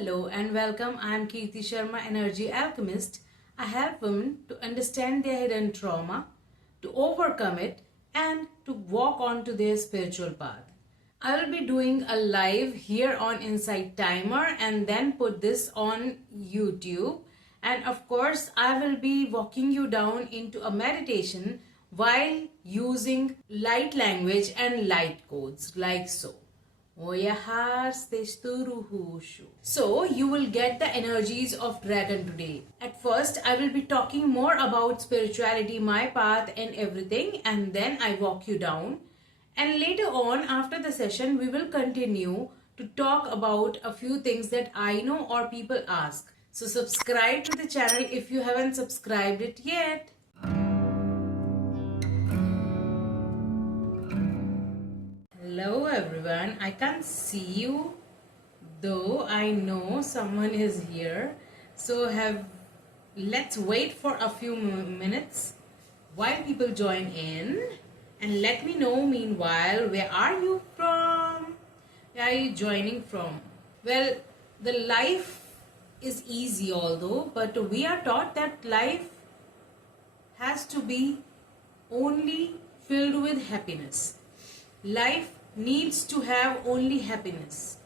Hello and welcome. I am 𝗘𝐢𝐬𝑆 Energy Alchemist. I help women to understand their hidden trauma, to overcome it, and to walk on to their spiritual path. I will be doing a live here on Insight Timer and then put this on YouTube. And of course, I will be walking you down into a meditation while using light language and light codes like so. So you will get the energies of dragon today. At first, I will be talking more about spirituality, my path and everything, and then I walk you down. And later on, after the session, we will continue to talk about a few things that I know or people ask. So subscribe to the channel if you haven't subscribed it yet. Hello everyone, I can't see you, though I know someone is here. So let's wait for a few minutes while people join in, and let me know meanwhile, where are you from? Where are you joining from? Well, the life is easy although, but we are taught that life has to be only filled with happiness. Life needs to have only happiness.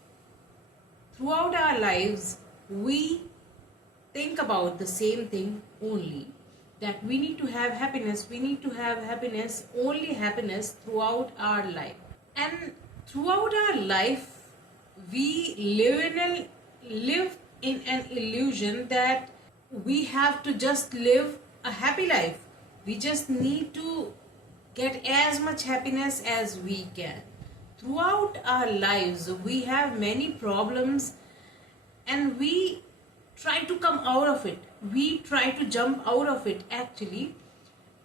Throughout our lives, we think about the same thing only, that we need to have happiness, only happiness throughout our life. And throughout our life, we live in an illusion that we have to just live a happy life. We just need to get as much happiness as we can. Throughout our lives, we have many problems and we try to come out of it. We try to jump out of it actually,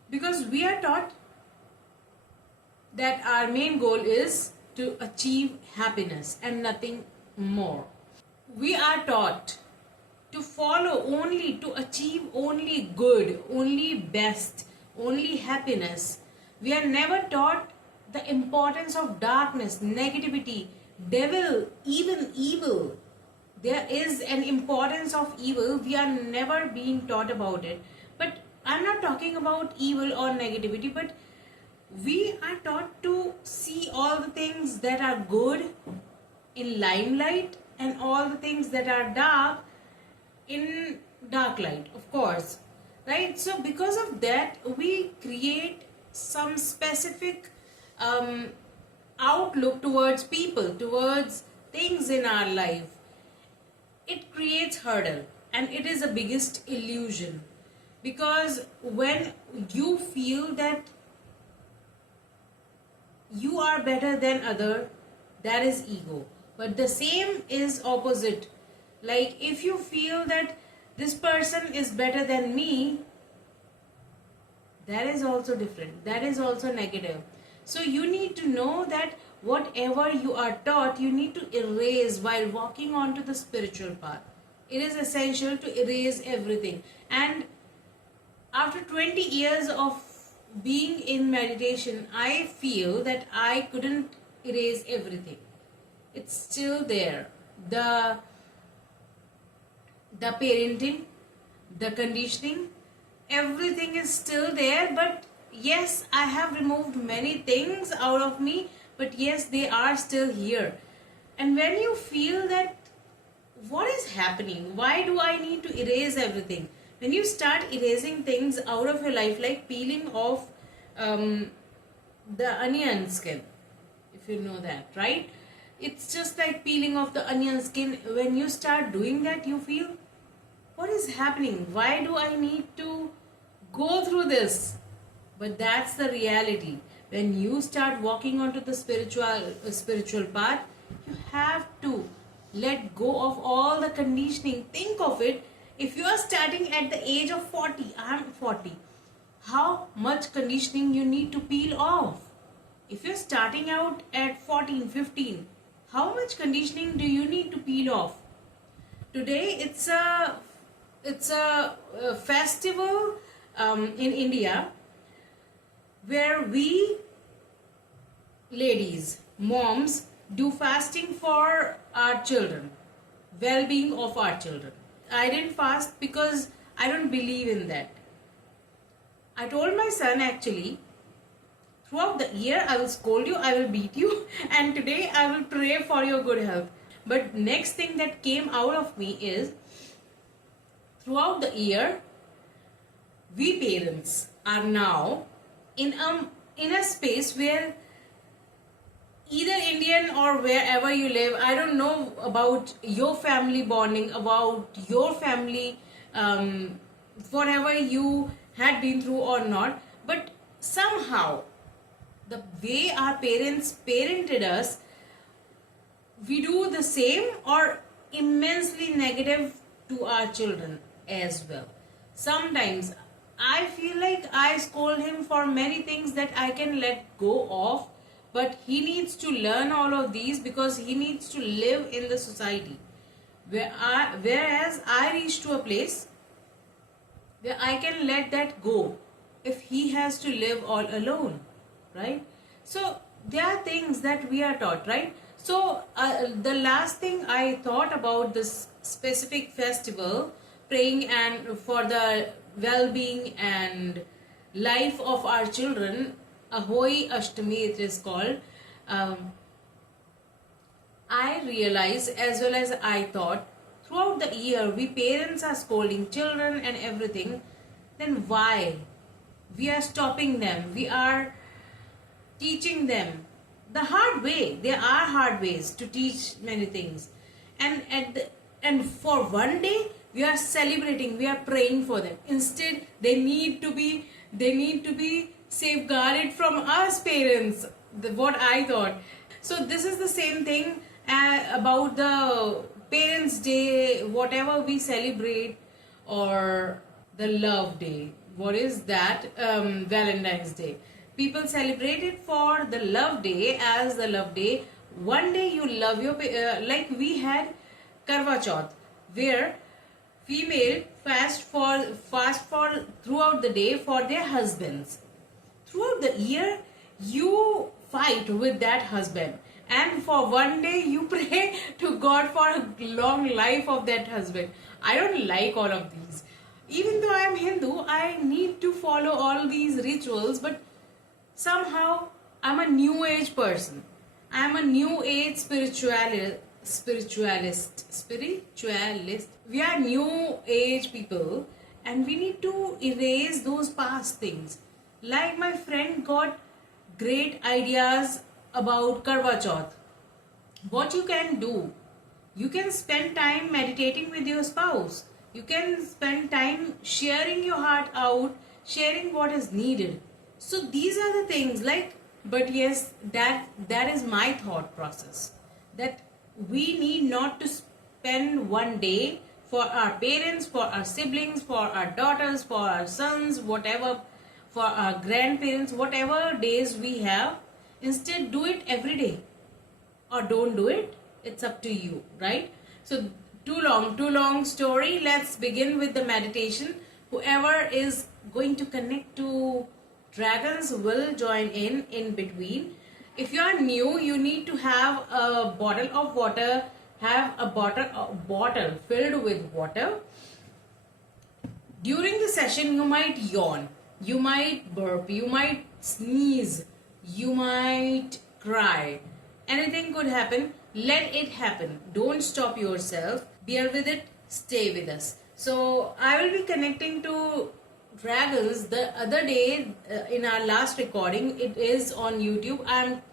because we are taught that our main goal is to achieve happiness and nothing more. We are taught to follow only, to achieve only good, only best, only happiness. We are never taught the importance of darkness, negativity, devil, even evil. There is an importance of evil. We are never being taught about it. But I'm not talking about evil or negativity, but we are taught to see all the things that are good in limelight and all the things that are dark in dark light, of course. Right? So because of that, we create some specific outlook towards people, towards things in our life. It creates hurdle, and it is the biggest illusion, because when you feel that you are better than other, that is ego. But the same is opposite. Like if you feel that this person is better than me, that is also different. That is also negative. So you need to know that whatever you are taught, you need to erase while walking onto the spiritual path. It is essential to erase everything. And after 20 years of being in meditation, I feel that I couldn't erase everything. It's still there. The parenting, the conditioning, everything is still there, but yes, I have removed many things out of me, but yes, they are still here. And when you feel that, what is happening? Why do I need to erase everything? When you start erasing things out of your life, like peeling off the onion skin, if you know that, right? It's just like peeling off the onion skin. When you start doing that, you feel, what is happening? Why do I need to go through this? But that's the reality. When you start walking onto the spiritual path, you have to let go of all the conditioning. Think of it. If you are starting at the age of 40, I'm 40, how much conditioning you need to peel off? If you're starting out at 14, 15, how much conditioning do you need to peel off? Today it's a festival in India, where we ladies, moms, do fasting for our children. well-being of our children. I didn't fast because I don't believe in that. I told my son, actually, throughout the year I will scold you, I will beat you, and today I will pray for your good health. But next thing that came out of me is, throughout the year, we parents are now in a space where either Indian or wherever you live, I don't know about your family bonding, about your family, whatever you had been through or not, but somehow the way our parents parented us, we do the same or immensely negative to our children as well. Sometimes I feel like I scold him for many things that I can let go of, but he needs to learn all of these because he needs to live in the society. Whereas I reach to a place where I can let that go if he has to live all alone, right? So there are things that we are taught, right? So the last thing I thought about this specific festival, praying and for the well-being and life of our children, Ahoy Ashtami it is called. I realized, as well as I thought, throughout the year we parents are scolding children and everything, then why? We are stopping them, we are teaching them the hard way. There are hard ways to teach many things, and for one day we are celebrating, we are praying for them. Instead, they need to be safeguarded from us parents, what I thought. So this is the same thing about the Parents' Day, whatever we celebrate, or the Love Day. What is that? Valentine's Day. People celebrate it for the Love Day as the Love Day. One day you love your like we had Karwa Chauth, where female fast for throughout the day for their husbands. Throughout the year you fight with that husband, and for one day you pray to God for a long life of that husband. I don't like all of these. Even though I am Hindu, I need to follow all these rituals, but somehow I'm a new age person. I'm a new age spiritualist. We are new age people, and we need to erase those past things. Like my friend got great ideas about Karwa Chauth. What you can do, you can spend time meditating with your spouse. You can spend time sharing your heart out, sharing what is needed. So these are the things, like, but yes, that is my thought process, that we need not to spend one day for our parents, for our siblings, for our daughters, for our sons, whatever, for our grandparents, whatever days we have. Instead, do it every day, or don't do it. It's up to you, right? So too long story. Let's begin with the meditation. Whoever is going to connect to dragons will join in between. If you are new, you need to have a bottle of water. Have a bottle filled with water. During the session, you might yawn, you might burp, you might sneeze, you might cry. Anything could happen. Let it happen. Don't stop yourself. Bear with it. Stay with us. So I will be connecting to dragons the other day in our last recording. It is on YouTube,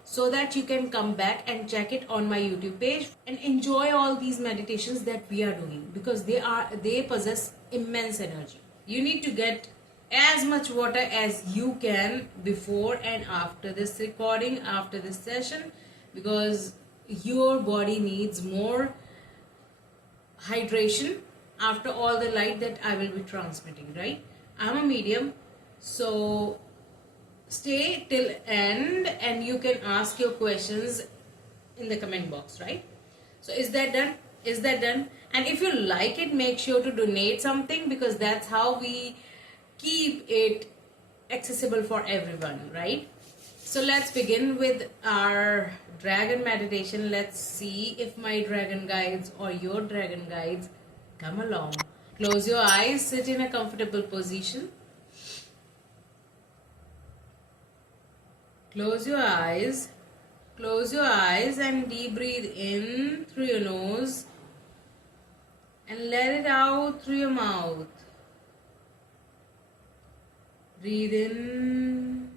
so that you can come back and check it on my YouTube page and enjoy all these meditations that we are doing, because they possess immense energy. You need to get as much water as you can before and after this recording, after this session, because your body needs more hydration after all the light that I will be transmitting, right? I'm a medium, so stay till end and you can ask your questions in the comment box, right? So is that done? Is that done? And if you like it, make sure to donate something, because that's how we keep it accessible for everyone, right? So let's begin with our dragon meditation. Let's see if my dragon guides or your dragon guides come along. Close your eyes, sit in a comfortable position. Close your eyes. Close your eyes and deep breathe in through your nose and let it out through your mouth. Breathe in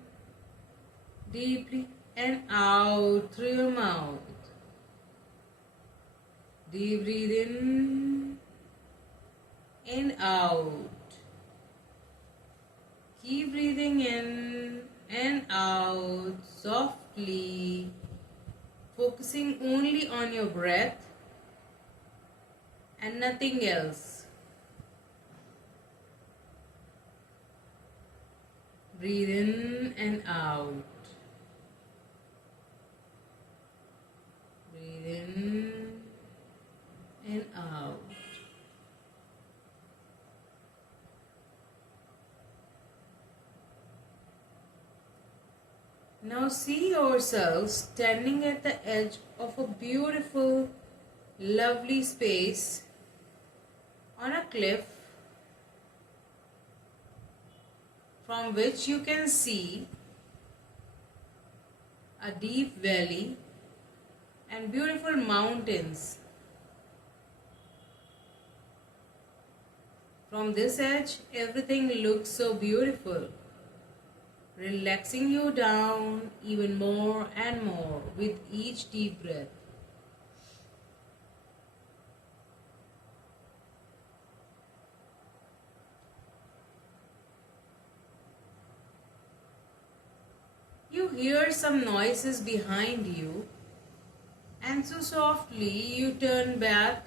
deeply and out through your mouth. Deep breathe in and out. Keep breathing in and out softly, focusing only on your breath and nothing else. Breathe in and out. Breathe in and out. Now see yourself standing at the edge of a beautiful, lovely space on a cliff from which you can see a deep valley and beautiful mountains. From this edge, everything looks so beautiful, relaxing you down even more and more with each deep breath. You hear some noises behind you, and so softly you turn back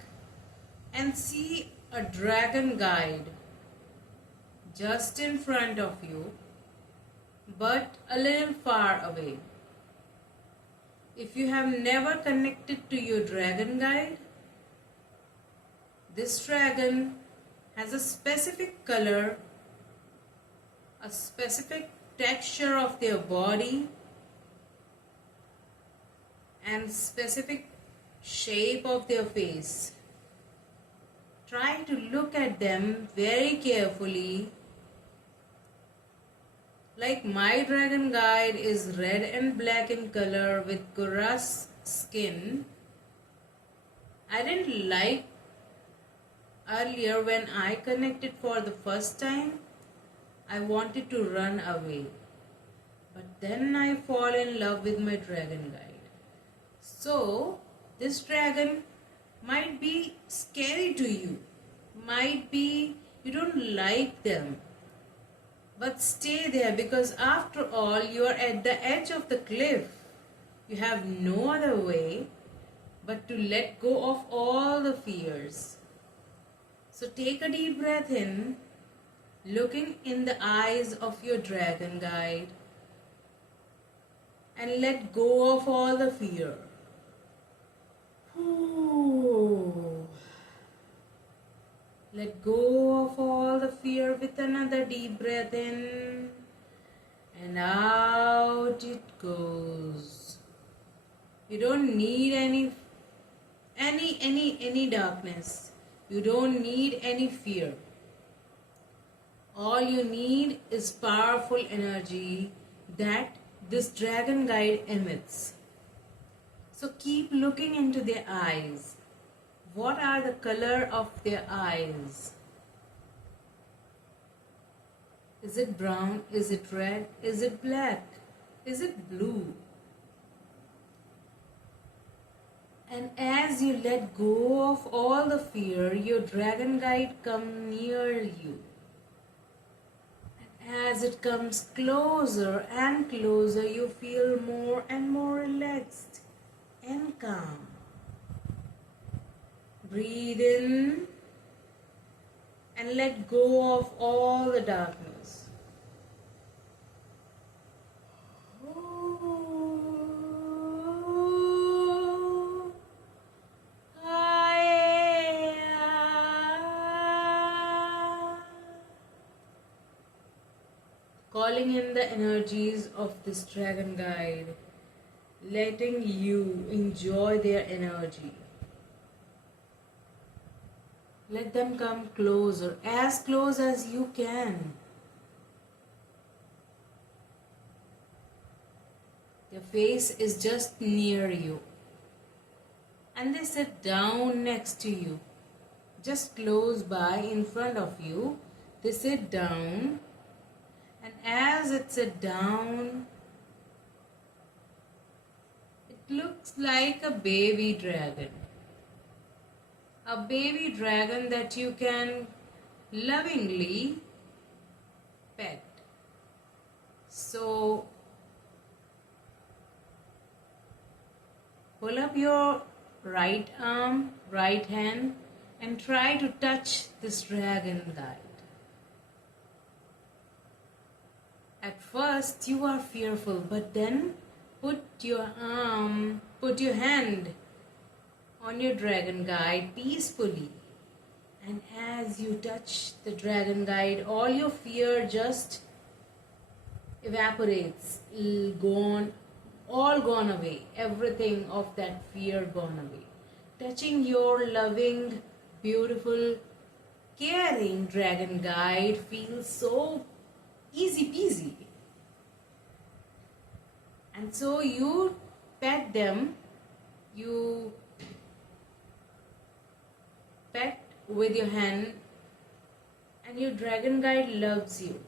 and see a dragon guide just in front of you, but a little far away. If you have never connected to your dragon guide, this dragon has a specific color, a specific texture of their body, and specific shape of their face. Try to look at them very carefully. Like my dragon guide is red and black in color with grass skin. I didn't like earlier when I connected for the first time. I wanted to run away. But then I fall in love with my dragon guide. So this dragon might be scary to you. Might be you don't like them. But stay there, because after all you are at the edge of the cliff. You have no other way but to let go of all the fears. So take a deep breath in, looking in the eyes of your dragon guide, and let go of all the fear. Let go of all the fear with another deep breath in, and out it goes. You don't need any darkness. You don't need any fear. All you need is powerful energy that this dragon guide emits. So keep looking into their eyes. What are the color of their eyes? Is it brown? Is it red? Is it black? Is it blue? And as you let go of all the fear, your dragon guide comes near you. And as it comes closer and closer, you feel more and more relaxed and calm. Breathe in and let go of all the darkness. calling in the energies of this dragon guide, letting you enjoy their energy. Let them come closer, as close as you can. Their face is just near you, and they sit down next to you, just close by in front of you. They sit down, and as it sits down, it looks like a baby dragon. A baby dragon that you can lovingly pet. So pull up your right arm, right hand, and try to touch this dragon guide. At first you are fearful, but then put your hand on your dragon guide peacefully. And as you touch the dragon guide, all your fear just evaporates, all gone away, everything of that fear gone away. Touching your loving, beautiful, caring dragon guide feels so easy peasy. And so you pet them, you pet with your hand, and your dragon guide loves you.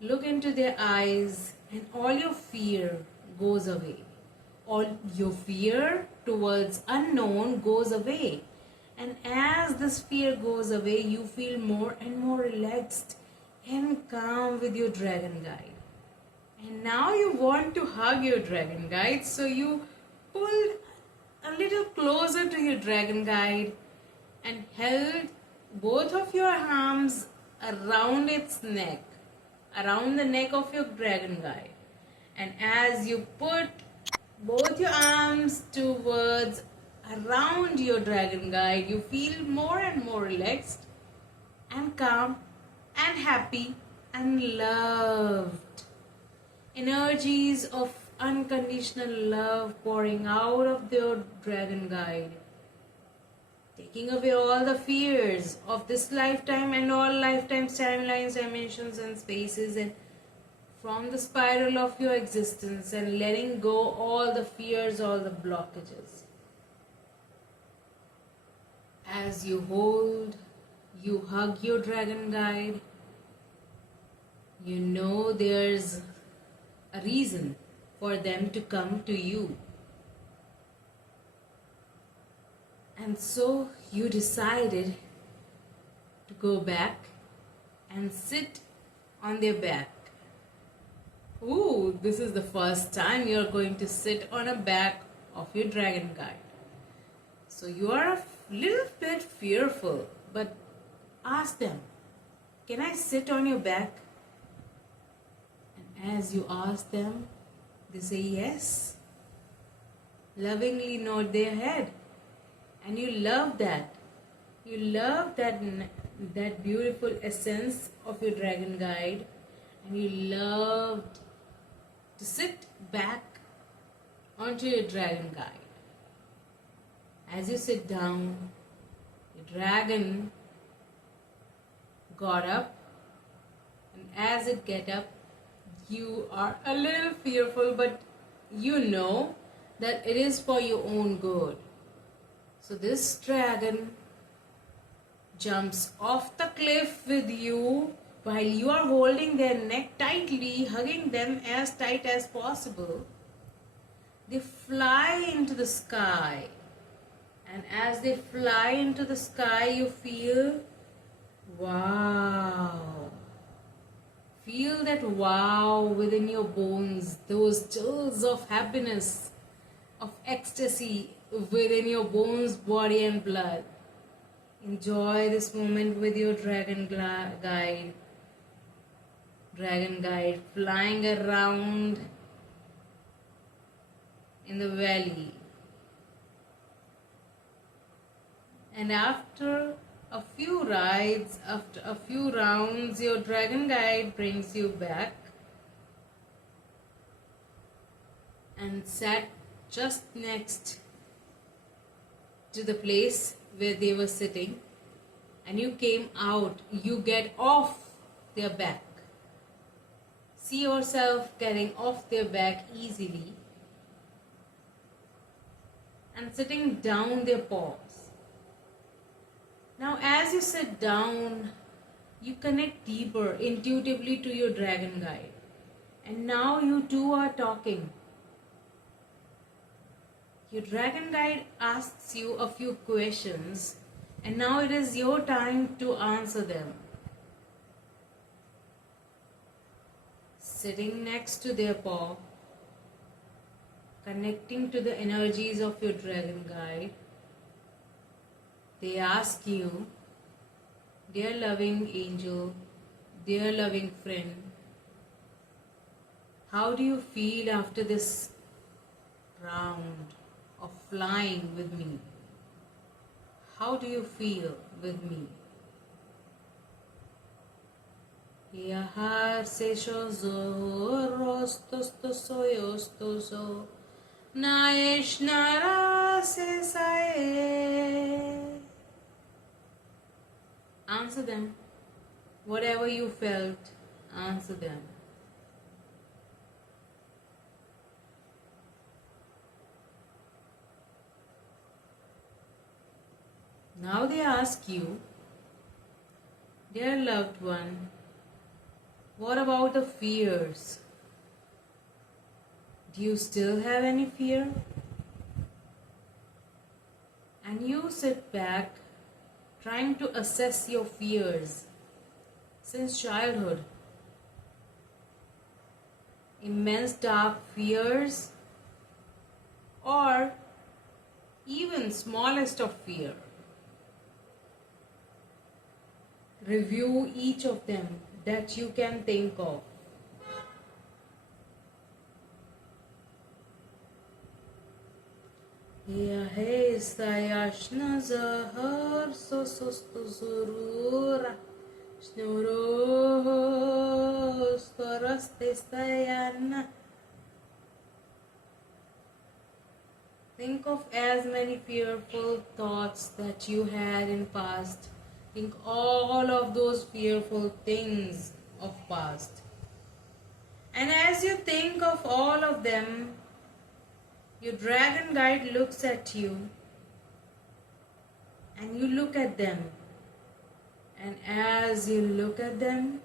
Look into their eyes and all your fear goes away. All your fear towards unknown goes away. And as this fear goes away, you feel more and more relaxed and calm with your dragon guide. And now you want to hug your dragon guide, so you pull a little closer to your dragon guide and held both of your arms around its neck, around the neck of your dragon guide. And as you put both your arms towards around your dragon guide, you feel more and more relaxed and calm and happy and loved. Energies of unconditional love pouring out of your dragon guide, taking away all the fears of this lifetime and all lifetimes, timelines, dimensions and spaces, and from the spiral of your existence, and letting go all the fears, all the blockages. As you hold, you hug your dragon guide, you know there's a reason for them to come to you. And so you decided to go back and sit on their back. Ooh, this is the first time you're going to sit on a back of your dragon guide. So you are a little bit fearful, but ask them, can I sit on your back? And as you ask them, they say yes. Lovingly nod their head. And you love that. You love that beautiful essence of your dragon guide. And you loved to sit back onto your dragon guide. As you sit down, the dragon got up. And as it get up, you are a little fearful, but you know that it is for your own good. So this dragon jumps off the cliff with you while you are holding their neck tightly, hugging them as tight as possible. They fly into the sky. And as they fly into the sky, you feel, wow. Feel that wow within your bones, those chills of happiness, of ecstasy within your bones, body and blood. Enjoy this moment with your dragon guide. Dragon guide flying around in the valley. And after A few rides, after a few rounds, your dragon guide brings you back and sat just next to the place where they were sitting, and you came out, you get off their back. See yourself getting off their back easily and sitting down their paws. Now as you sit down, you connect deeper intuitively to your dragon guide, and now you two are talking. Your dragon guide asks you a few questions, and now it is your time to answer them. Sitting next to their paw, connecting to the energies of your dragon guide, they ask you, dear loving angel, dear loving friend, how do you feel after this round of flying with me? How do you feel with me? Answer them. Whatever you felt, answer them. Now they ask you, dear loved one, what about the fears? Do you still have any fear? And you sit back trying to assess your fears since childhood. Immense dark fears or even smallest of fear. Review each of them that you can think of. Think of as many fearful thoughts that you had in past. Think all of those fearful things of past. And as you think of all of them, your dragon guide looks at you and you look at them. And as you look at them,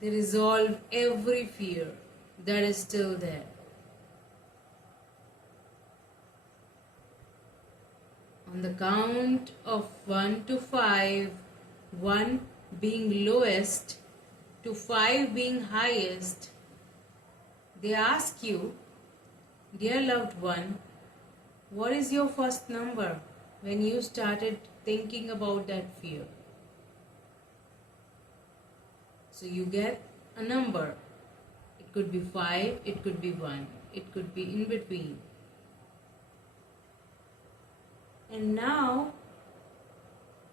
they resolve every fear that is still there. On the count of 1 to 5, 1 being lowest to 5 being highest, they ask you, dear loved one, what is your first number when you started thinking about that fear? So you get a number. It could be 5, it could be 1, it could be in between. And now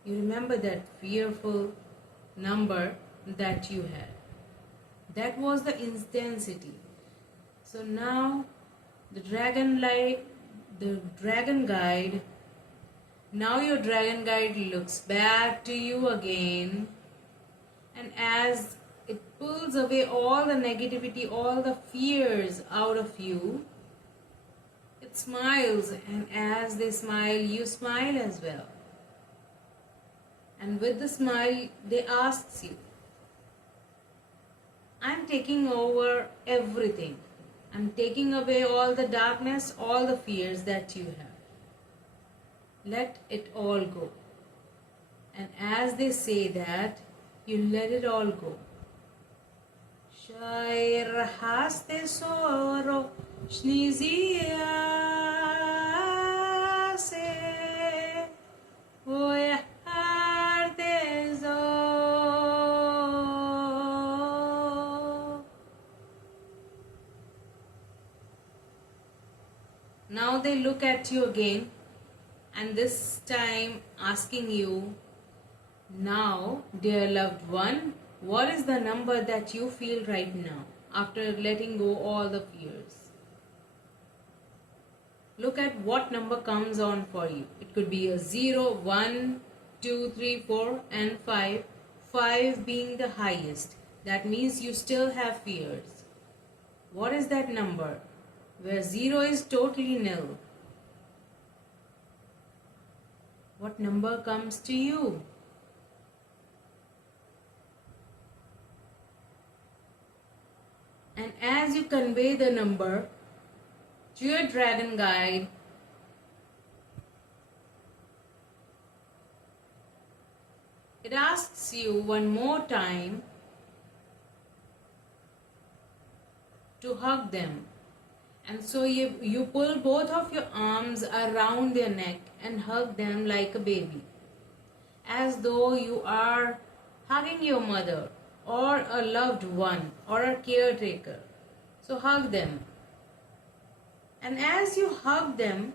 you remember that fearful number that you had. That was the intensity. So now the dragon guide, now your dragon guide looks back to you again, and as it pulls away all the negativity, all the fears out of you, it smiles, and as they smile, you smile as well. And with the smile, they ask you, I'm taking over everything. I'm taking away all the darkness, all the fears that you have. Let it all go. And as they say that, you let it all go. Now they look at you again and this time asking you, now, dear loved one, what is the number that you feel right now after letting go all the fears? Look at what number comes on for you. It could be a 0, 1, 2, 3, 4 and 5. 5 being the highest. That means you still have fears. What is that number? Where 0 is totally nil. What number comes to you? And as you convey the number to your dragon guide, it asks you one more time to hug them. And so you pull both of your arms around their neck and hug them like a baby, as though you are hugging your mother or a loved one or a caretaker. So hug them. And as you hug them,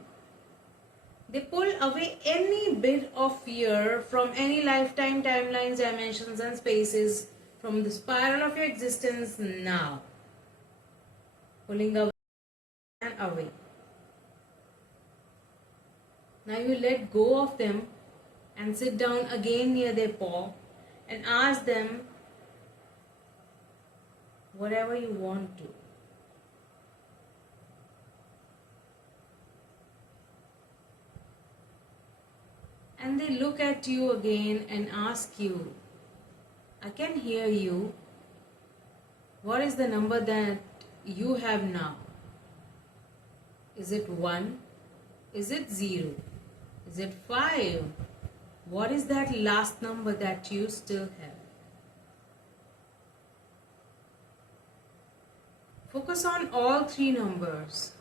they pull away any bit of fear from any lifetime, timelines, dimensions and spaces from the spiral of your existence now. Pulling away and away. Now you let go of them and sit down again near their paw and ask them whatever you want to. And they look at you again and ask you, I can hear you. What is the number that you have now? Is it 1? Is it 0? Is it 5? What is that last number that you still have? Focus on all 3 numbers.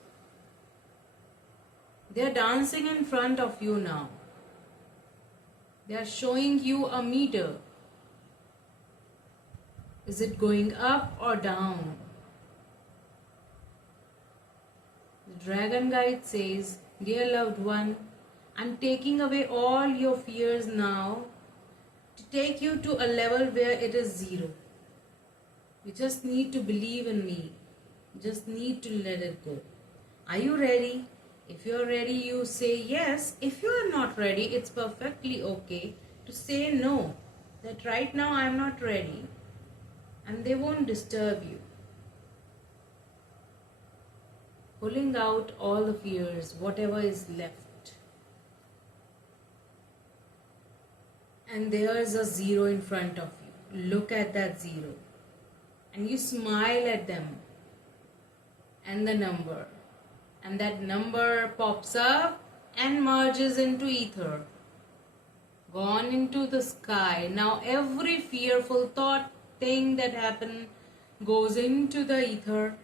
They are dancing in front of you now. They are showing you a meter. Is it going up or down? The dragon guide says, dear loved one, I'm taking away all your fears now to take you to a level where it is 0. You just need to believe in me. You just need to let it go. Are you ready? If you are ready, you say yes. If you are not ready, it's perfectly okay to say no. That right now I am not ready, and they won't disturb you. Pulling out all the fears, whatever is left. And there is a 0 in front of you. Look at that 0. And you smile at them and the number. And that number pops up and merges into ether. Gone into the sky. Now every fearful thought, thing that happened goes into the ether,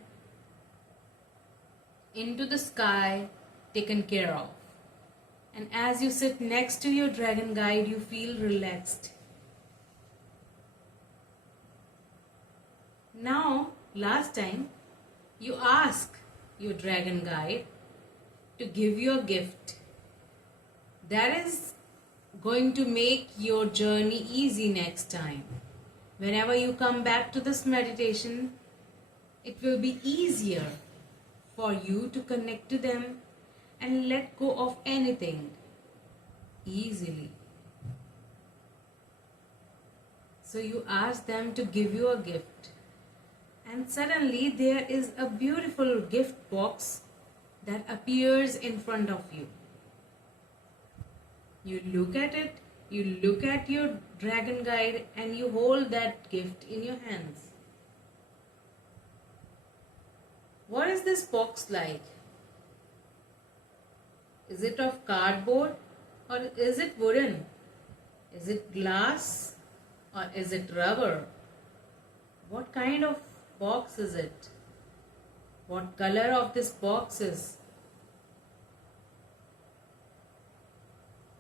into the sky, taken care of. And as you sit next to your dragon guide, you feel relaxed. Now, last time, you ask your dragon guide to give you a gift that is going to make your journey easy next time. Whenever you come back to this meditation, it will be easier for you to connect to them and let go of anything easily. So you ask them to give you a gift. And suddenly there is a beautiful gift box that appears in front of you. You look at it, you look at your dragon guide, and you hold that gift in your hands. What is this box like? Is it of cardboard or is it wooden? Is it glass or is it rubber? What kind of box is it? What color of this box is?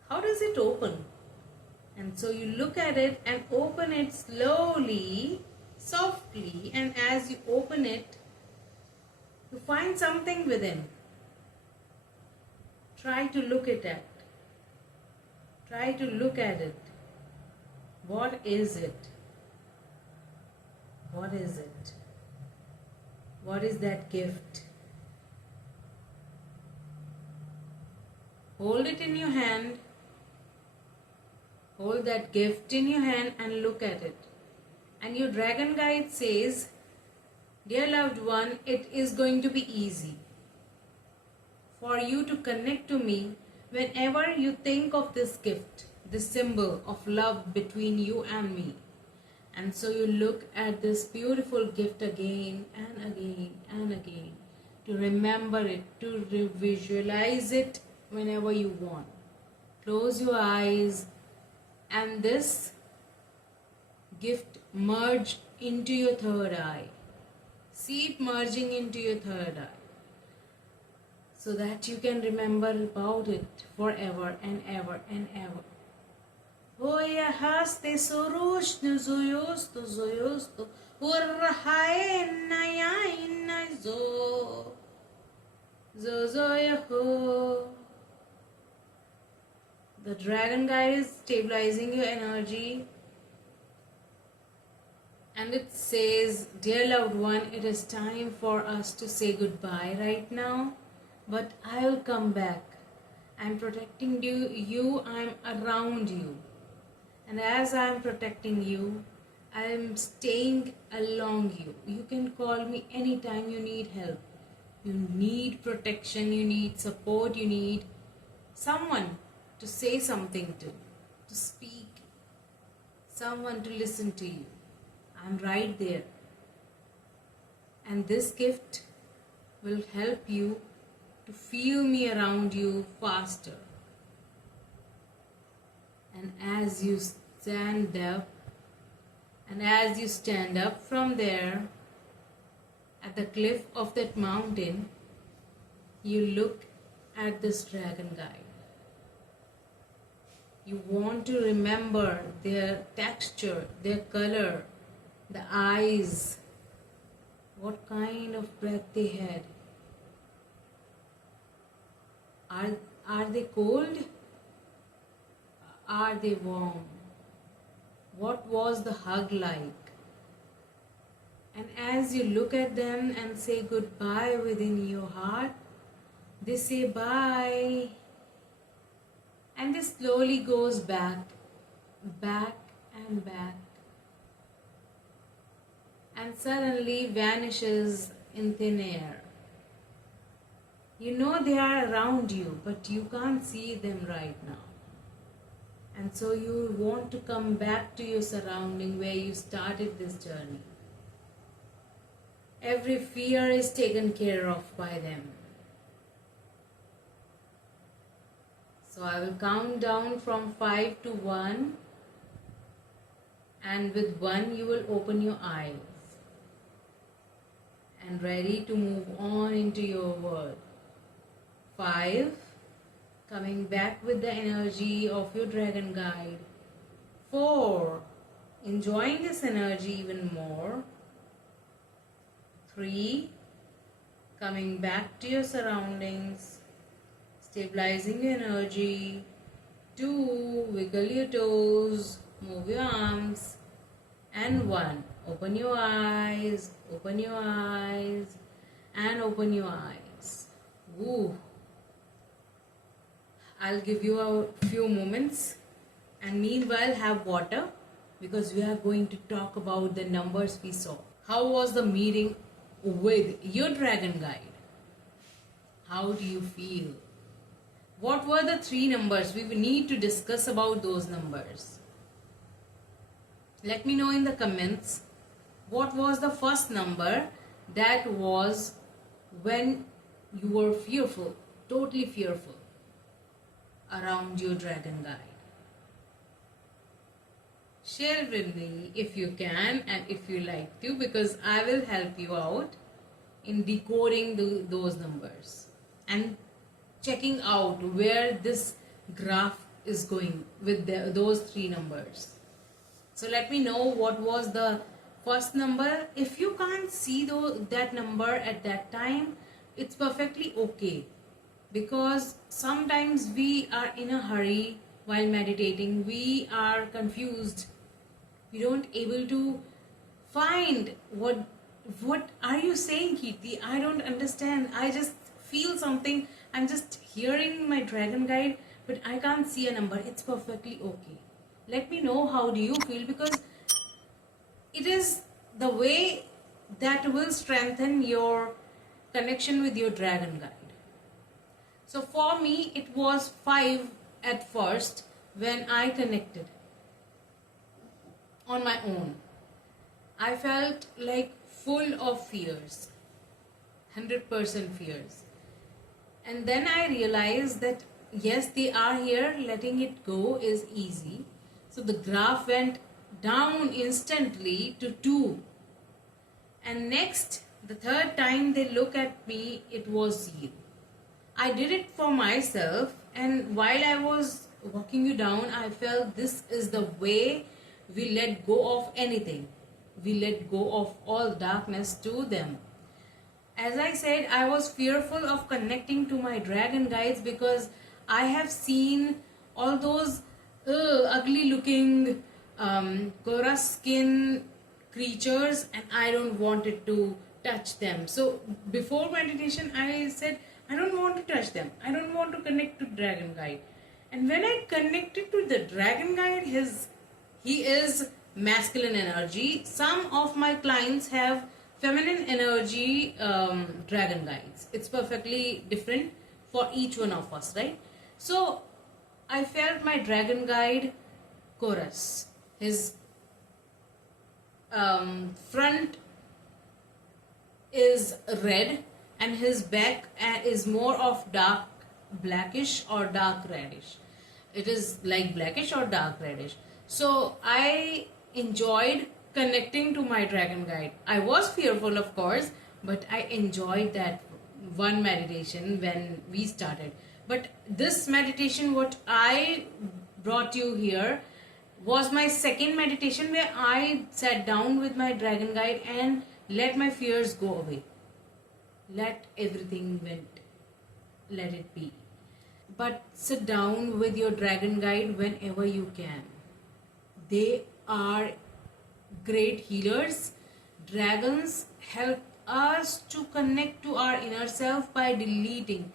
How does it open? And so you look at it and open it slowly, softly, and as you open it, you find something within. Try to look at it. Try to look at it. What is it? What is it? What is that gift? Hold it in your hand. Hold that gift in your hand and look at it. And your dragon guide says, dear loved one, it is going to be easy for you to connect to me whenever you think of this gift, this symbol of love between you and me. And so you look at this beautiful gift again and again and again to remember it, to visualize it whenever you want. Close your eyes and this gift merge into your third eye. See it merging into your third eye so that you can remember about it forever and ever and ever. The dragon guide is stabilizing your energy and it says, dear loved one, it is time for us to say goodbye right now, but I will come back. I'm protecting you, I'm around you. And as I'm protecting you, I'm staying along you. You can call me anytime you need help. You need protection, you need support, you need someone to say something to speak, someone to listen to you. I'm right there. And this gift will help you to feel me around you faster. And as you stand up from there at the cliff of that mountain, you look at this dragon guide. You want to remember their texture, their color, the eyes, what kind of breath they had. Are they cold? Are they warm? What was the hug like? And as you look at them and say goodbye within your heart, they say bye. And this slowly goes back and back. And suddenly vanishes in thin air. You know they are around you, but you can't see them right now. And so you want to come back to your surrounding where you started this journey. Every fear is taken care of by them. So I will count down from 5 to 1, and with 1 you will open your eyes and ready to move on into your world. 5, coming back with the energy of your dragon guide. 4, enjoying this energy even more. 3, coming back to your surroundings, stabilizing your energy. 2, wiggle your toes, move your arms. And 1, open your eyes, open your eyes, and open your eyes. Woo! I'll give you a few moments, and meanwhile have water, because we are going to talk about the numbers we saw. How was the meeting with your dragon guide? How do you feel? What were the 3 numbers? We will need to discuss about those numbers. Let me know in the comments what was the first number that was when you were fearful, totally fearful around your dragon guide. Share with me if you can and if you like to, because I will help you out in decoding those numbers and checking out where this graph is going with those 3 numbers. So let me know what was the first number. If you can't see that number at that time, it's perfectly okay, because sometimes we are in a hurry while meditating. We are confused. We don't able to find what are you saying, Kirti? I don't understand. I just feel something. I'm just hearing my dragon guide, but I can't see a number. It's perfectly okay. Let me know how do you feel, because it is the way that will strengthen your connection with your dragon guide. So for me, it was 5 at first when I connected on my own. I felt like full of fears, 100% fears. And then I realized that yes, they are here, letting it go is easy. So the graph went down instantly to 2. And next, the third time they look at me, it was 0. I did it for myself, and while I was walking you down, I felt this is the way we let go of anything. We let go of all darkness to them. As I said, I was fearful of connecting to my dragon guides because I have seen all those ugly looking Kora skin creatures, and I don't want it to touch them. So before meditation I said I don't want to touch them. I don't want to connect to dragon guide. And when I connected to the dragon guide, he is masculine energy. Some of my clients have feminine energy dragon guides. It's perfectly different for each one of us, right? So I felt my dragon guide chorus. His front is red and his back is more of dark blackish or dark reddish. It is like blackish or dark reddish. So I enjoyed connecting to my dragon guide. I was fearful, of course, but I enjoyed that one meditation when we started. But this meditation what I brought you here was my second meditation, where I sat down with my dragon guide and let my fears go away. Let everything let it be. But sit down with your dragon guide whenever you can. They are great healers. Dragons help us to connect to our inner self by deleting.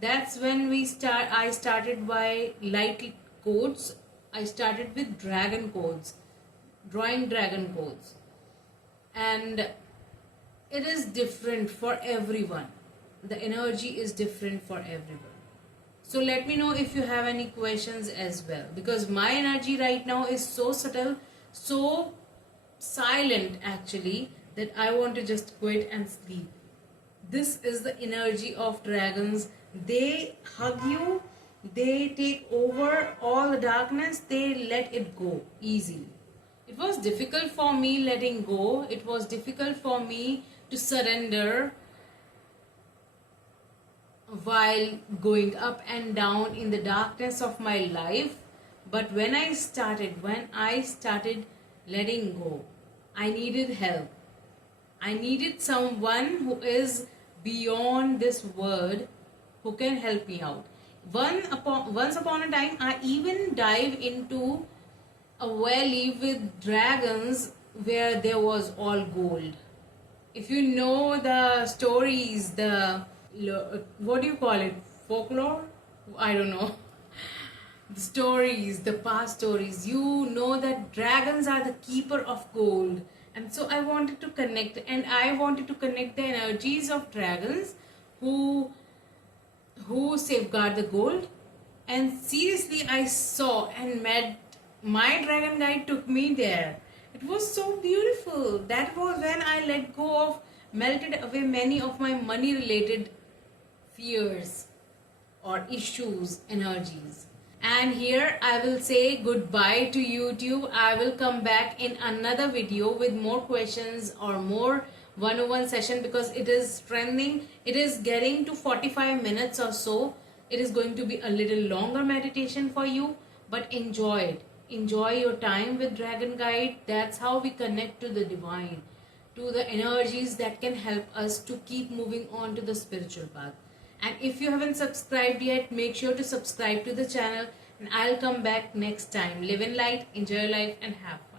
That's when I started by light codes. I started with dragon codes, drawing dragon codes. And it is different for everyone. The energy is different for everyone. So let me know if you have any questions as well, because my energy right now is so subtle, so silent actually, that I want to just quit and sleep. This is the energy of dragons. They hug you, they take over all the darkness, they let it go easily. It was difficult for me letting go. It was difficult for me to surrender while going up and down in the darkness of my life. But when I started letting go, I needed help. I needed someone who is beyond this world, who can help me out. Once upon a time, I even dived into a valley with dragons where there was all gold. If you know the stories, what do you call it? Folklore? I don't know. The stories, the past stories, you know that dragons are the keeper of gold. And so I wanted to connect, and I wanted to connect the energies of dragons who safeguard the gold. And seriously, I saw and met, my dragon guide took me there. It was so beautiful. That was when I let go of, melted away many of my money related fears or issues, energies. And here I will say goodbye to YouTube. I will come back in another video with more questions or more 101 session, because it is trending. It is getting to 45 minutes or so. It is going to be a little longer meditation for you, but enjoy it. Enjoy your time with Dragon Guide. That's how we connect to the divine, to the energies that can help us to keep moving on to the spiritual path. And if you haven't subscribed yet, make sure to subscribe to the channel And I'll come back next time. Live in light, enjoy life, and have fun.